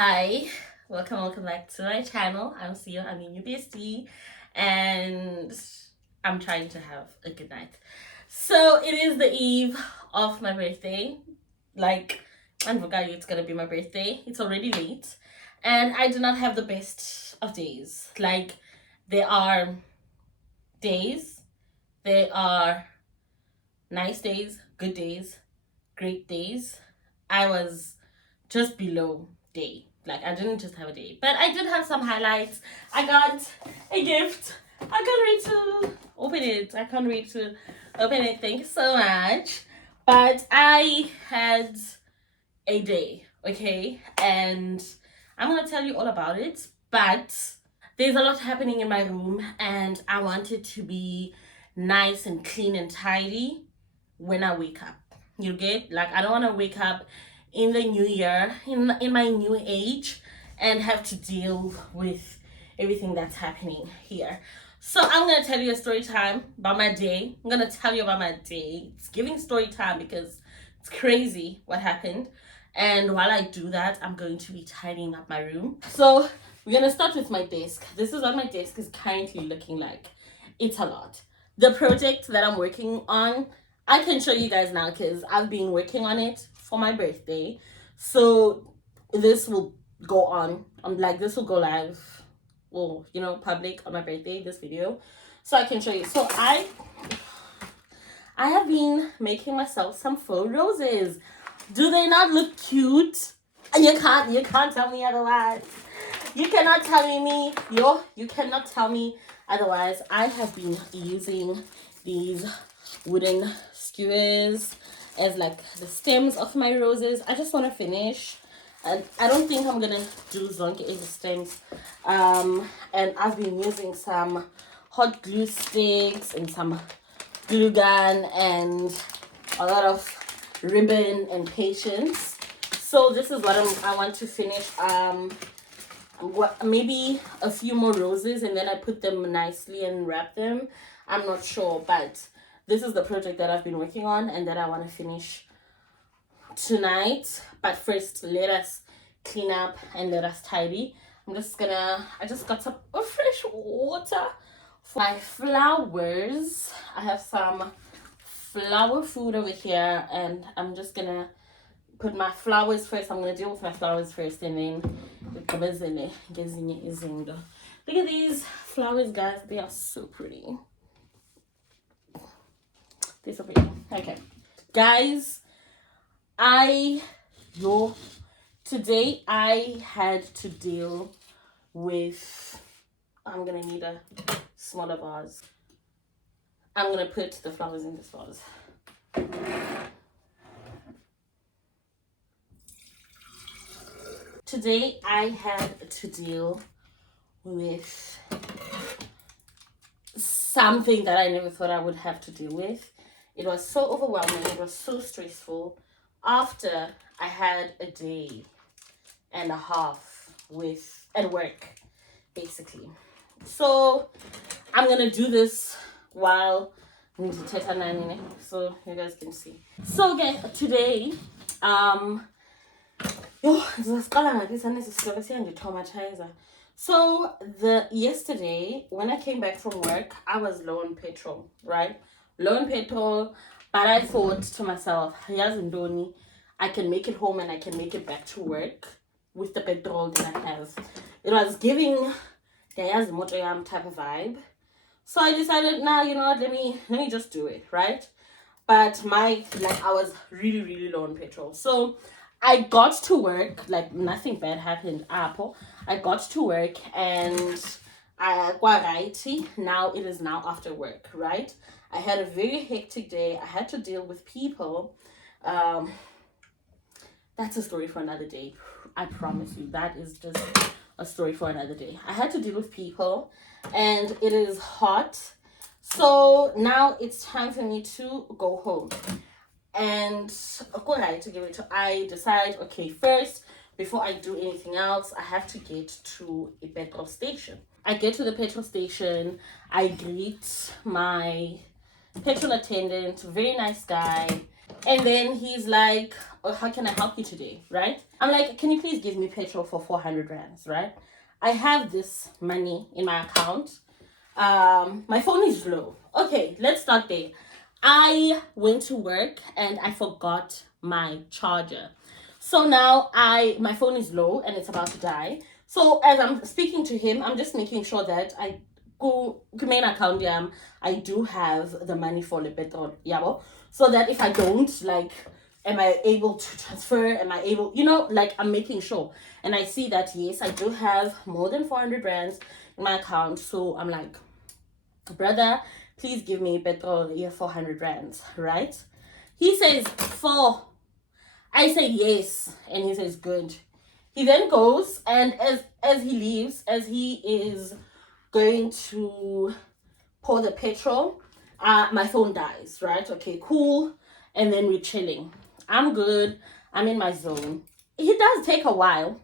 Hi, welcome back to my channel. I'm Sio, I'm your new bestie, and I'm trying to have a good night. So it is the eve of my birthday. Like, I forgot it's gonna be my birthday. It's already late, and I do not have the best of days. Like, there are days, there are nice days, good days, great days. I was just below day. Like, I didn't just have a day, but I did have some highlights. I got a gift. I can't wait to open it. I can't wait to open it. Thank you so much. But I had a day, okay? And I'm gonna tell you all about it. But there's a lot happening in my room, and I want it to be nice and clean and tidy when I wake up. You get? Like, I don't want to wake up in the new year, in my new age, and have to deal with everything that's happening here. So I'm gonna tell you a story time about my day. I'm gonna tell you about my day. It's giving story time because it's crazy what happened. And while I do that, I'm going to be tidying up my room. So we're gonna start with my desk. This is what my desk is currently looking like. It's a lot. The project that I'm working on, I can show you guys now because I've been working on it for my birthday. So this will go on. This will go live, well, public on my birthday, this video. So I can show you. So I have been making myself some faux roses. Do they not look cute? You can't tell me otherwise. You cannot tell me you cannot tell me otherwise. I have been using these wooden skewers as like the stems of my roses. I just want to finish, and I don't think I'm gonna do zonke as the stems. And I've been using some hot glue sticks and some glue gun and a lot of ribbon and patience. So this is what I want to finish. Maybe a few more roses, and then I put them nicely and wrap them. I'm not sure, but this is the project that I've been working on and that I want to finish tonight. But first, let us clean up and let us tidy. I just got some fresh water for my flowers. I have some flower food over here, and I'm just gonna put my flowers first. I'm gonna deal with my flowers first, and then look at these flowers, guys. They are so pretty. They're so pretty. Okay, guys, today I had to deal with. I'm gonna need a smaller vase. I'm gonna put the flowers in this vase. Today I had to deal with something that I never thought I would have to deal with. It was so overwhelming. It was so stressful. After I had a day and a half at work, basically. So I'm gonna do this while so you guys can see. So again, today, so yesterday when I came back from work, I was low on petrol, right? Low on petrol, but I thought to myself, Ndoni, I can make it home and I can make it back to work with the petrol that I have. It was giving the type of vibe. So I decided, now, you know what, let me just do it, right? But I was really, really low on petrol. So I got to work, like nothing bad happened. I got to work and now it is now after work, right? I had a very hectic day. I had to deal with people. That's a story for another day. I promise you, that is just a story for another day. I had to deal with people, and it is hot. So now it's time for me to go home. And I decide, okay, first, before I do anything else, I have to get to a petrol station. I get to the petrol station. I greet my petrol attendant, very nice guy. And then he's like, oh, how can I help you today, right? I'm like, can you please give me petrol for 400 rands, right? I have this money in my account. My phone is low. Okay, let's start there. I went to work and I forgot my charger. So now my phone is low and it's about to die. So as I'm speaking to him, I'm just making sure that I go main account I do have the money for the petrol, yabo. So that if I don't, like, am I able to transfer? Am I able, like, I'm making sure. And I see that, yes, I do have more than 400 rands in my account. So I'm like, brother, please give me petrol, 400 rands, right? He says, 4. I say, yes. And he says, good. He then goes, and as he leaves, as he is going to pour the petrol, my phone dies, right? Okay, cool. And then we're chilling. I'm good. I'm in my zone. He does take a while.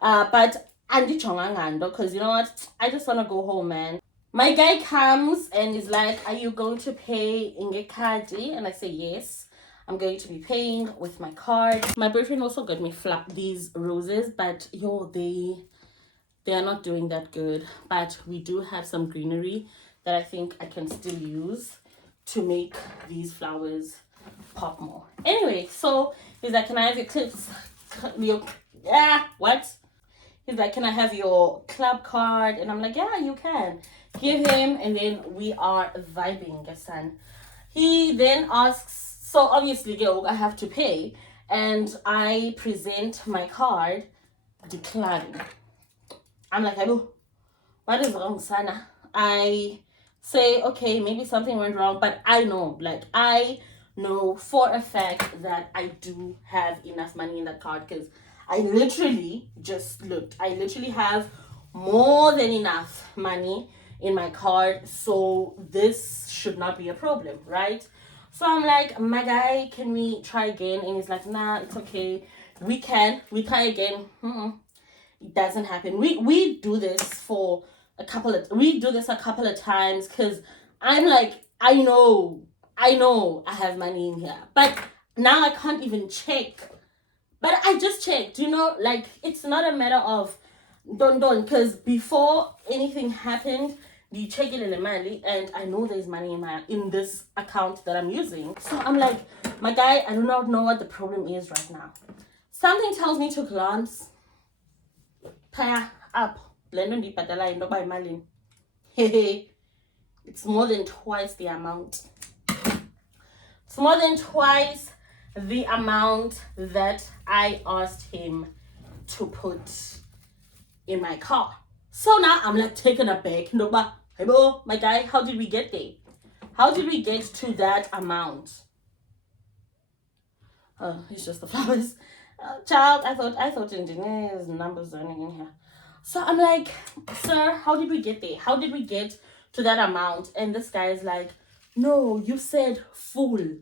But Andy Chongangando, because you know what? I just want to go home, man. My guy comes and is like, are you going to pay in Kadi? And I say, yes, I'm going to be paying with my card. My boyfriend also got me these roses, but they are not doing that good. But we do have some greenery that I think I can still use to make these flowers pop more. Anyway, so he's like, can I have your clips? What? He's like, can I have your club card? And I'm like, yeah, you can. Give him, and then we are vibing, son. He then asks, so obviously, I have to pay. And I present my card, decline. I'm like, what is wrong, Sana? I say, okay, maybe something went wrong, but I know for a fact that I do have enough money in that card, because I literally just looked. I literally have more than enough money in my card, so this should not be a problem, right? So I'm like, my guy, can we try again? And he's like, nah, it's okay. We try again. It doesn't happen. We do this a couple of times, because I'm like, I know I have money in here, but now I can't even check. But I just checked, like, it's not a matter of don't, because before anything happened, you check it in the money, and I know there's money in this account that I'm using. So I'm like, my guy, I do not know what the problem is right now. Something tells me to glance. Paya up. It's more than twice the amount. It's more than twice the amount that I asked him to put in my car. So now I'm like taken aback. Hello, my guy, how did we get there? How did we get to that amount? Oh, it's just the flowers. Child, I thought engineers, numbers running in here. So I'm like, sir, how did we get there? How did we get to that amount? And this guy is like, no, you said full.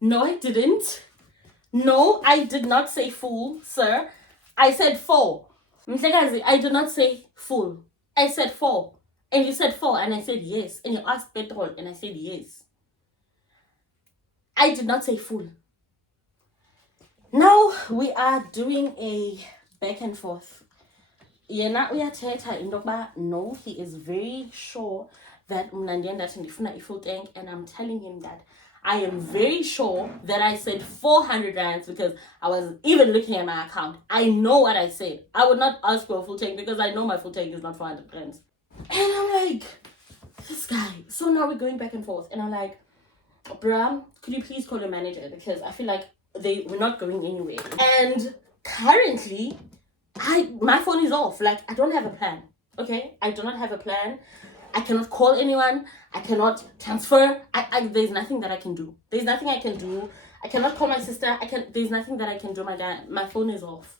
No, I didn't. No, I did not say full, sir. I said 4. I did not say full. I said 4. And you said 4, and I said yes. And you asked petrol, and I said yes. I did not say full. Now we are doing a back and forth. No, he is very sure that full tank, and I'm telling him that I am very sure that I said 400 rands, because I was even looking at my account. I know what I said. I would not ask for a full tank because I know my full tank is not 400 rands. And I'm like, this guy. So now we're going back and forth, and I'm like, bruh, could you please call the manager, because I feel like we're not going anywhere. And currently, my phone is off. Like, I don't have a plan. Okay, I do not have a plan. I cannot call anyone. I cannot transfer. There's nothing that I can do. There's nothing I can do. I cannot call my sister. There's nothing that I can do. My guy, my phone is off.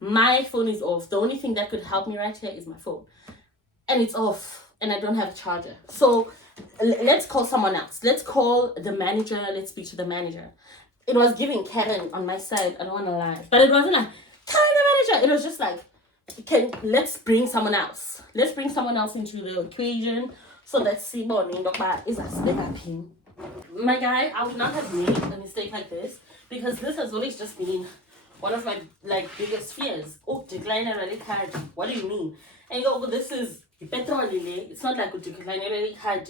My phone is off. The only thing that could help me right here is my phone, and it's off, and I don't have a charger. So let's call someone else. Let's call the manager. Let's speak to the manager. It was giving Karen on my side. I don't want to lie, but it wasn't like Karen the manager. It was just like, let's bring someone else. Let's bring someone else into the equation so that Sibon is a step up him. My guy, I would not have made a mistake like this because this has always just been one of my biggest fears. Oh, decline a rally card. What do you mean? And this is petrol. It's not like a decline a rally card,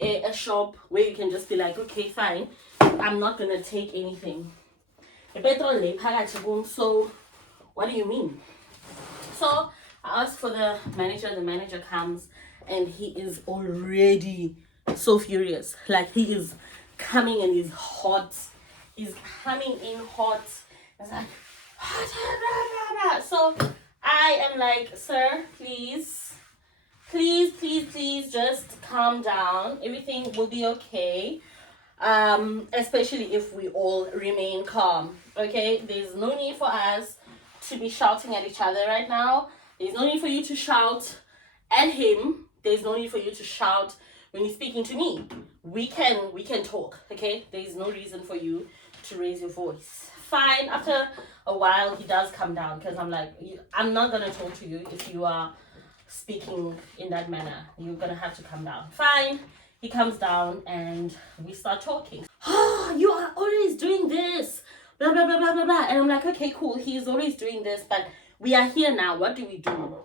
a shop where you can just be like, okay, fine, I'm not gonna take anything. A petrol, so what do you mean? So I asked for the manager comes and he is already so furious. Like he is coming and he's hot. He's coming in hot. It's like, so I am like, sir, please, just calm down. Everything will be okay. Especially if we all remain calm. Okay, there's no need for us to be shouting at each other right now. There's no need for you to shout at him. There's no need for you to shout when you're speaking to me. We can talk, okay? There's no reason for you to raise your voice. Fine, after a while he does come down because I'm like, I'm not gonna talk to you if you are speaking in that manner. You're gonna have to come down. Fine, he comes down and we start talking. Oh, you are always doing this, blah blah blah blah blah blah. And I'm like, okay, cool, he's always doing this, but we are here now. What do we do?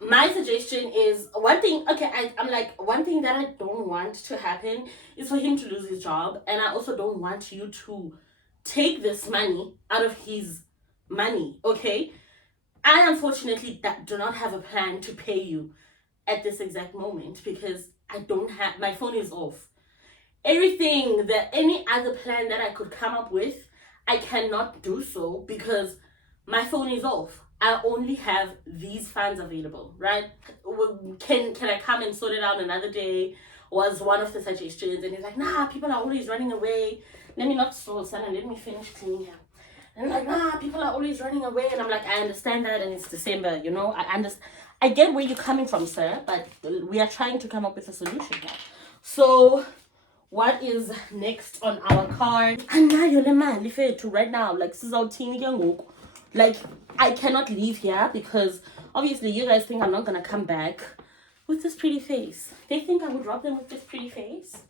My suggestion is one thing. Okay, I'm like, one thing that I don't want to happen is for him to lose his job, and I also don't want you to take this money out of his money. Okay, I unfortunately do not have a plan to pay you at this exact moment because I don't have, my phone is off. Everything that any other plan that I could come up with, I cannot do so because my phone is off. I only have these funds available, right? Can I come and sort it out another day? Was one of the suggestions. And he's like, nah, people are always running away. Let me not stall, son, and let me finish cleaning here. And I'm like, nah, people are always running away. And I'm like, I understand that, and it's December, you know? I understand. I get where you're coming from, sir, but we are trying to come up with a solution here. So what is next on our card? To right now, like I cannot leave here because obviously you guys think I'm not gonna come back with this pretty face. They think I would rob them with this pretty face.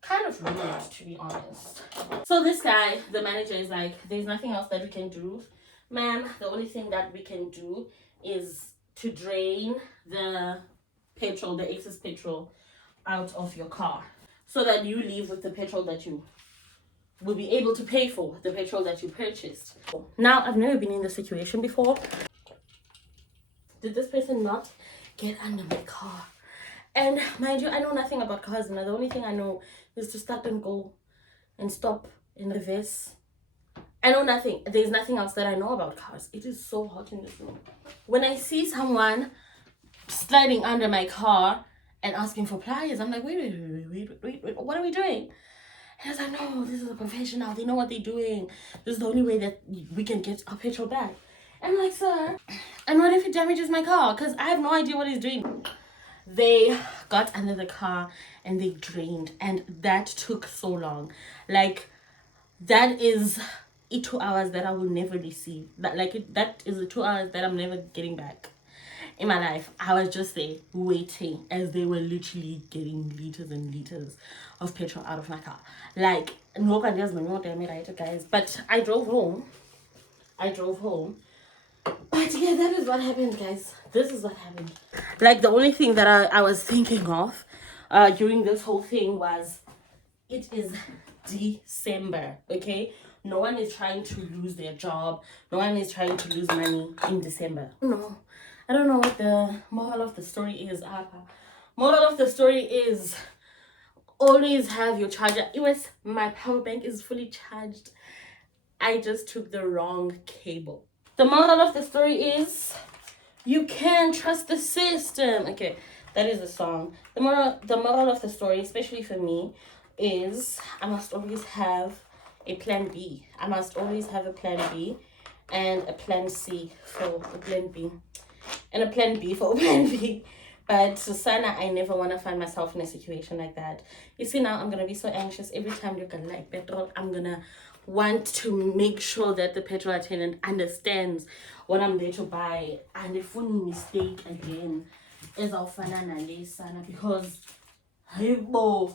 Kind of rude, to be honest. So this guy, the manager, is like, there's nothing else that we can do, ma'am. The only thing that we can do is to drain the petrol, the excess petrol, out of your car, so that you leave with the petrol that you will be able to pay for, the petrol that you purchased. Now, I've never been in this situation before. Did this person not get under my car? And mind you, I know nothing about cars. Now, the only thing I know is to start and go and stop in reverse. I know nothing. There's nothing else that I know about cars. It is so hot in this room. When I see someone sliding under my car and asking for pliers, I'm like, wait, what are we doing? And I was like, no, this is a professional. They know what they're doing. This is the only way that we can get our petrol back. I'm like, sir, and what if it damages my car? Because I have no idea what he's doing. They got under the car and they drained. And that took so long. Like, that is 2 hours that I will never receive. That is the 2 hours that I'm never getting back. In my life, I was just there waiting as they were literally getting liters and liters of petrol out of my car. Like, no one does know, guys. But I drove home. But yeah, that is what happened, guys. This is what happened. Like, the only thing that I was thinking of during this whole thing was, it is December, okay? No one is trying to lose their job. No one is trying to lose money in December. No. I don't know what the moral of the story is. Moral of the story is, always have your charger. My power bank is fully charged. I just took the wrong cable. The moral of the story is, you can't trust the system. Okay, that is the song. The moral of the story, especially for me, is I must always have a plan B. I must always have a plan B and a plan C for a plan B. And a plan B for a plan B. But Susanna, I never want to find myself in a situation like that. You see, now I'm going to be so anxious every time you can like petrol. I'm going to want to make sure that the petrol attendant understands what I'm there to buy. And if any mistake again, ezawufana nale sana because hayibo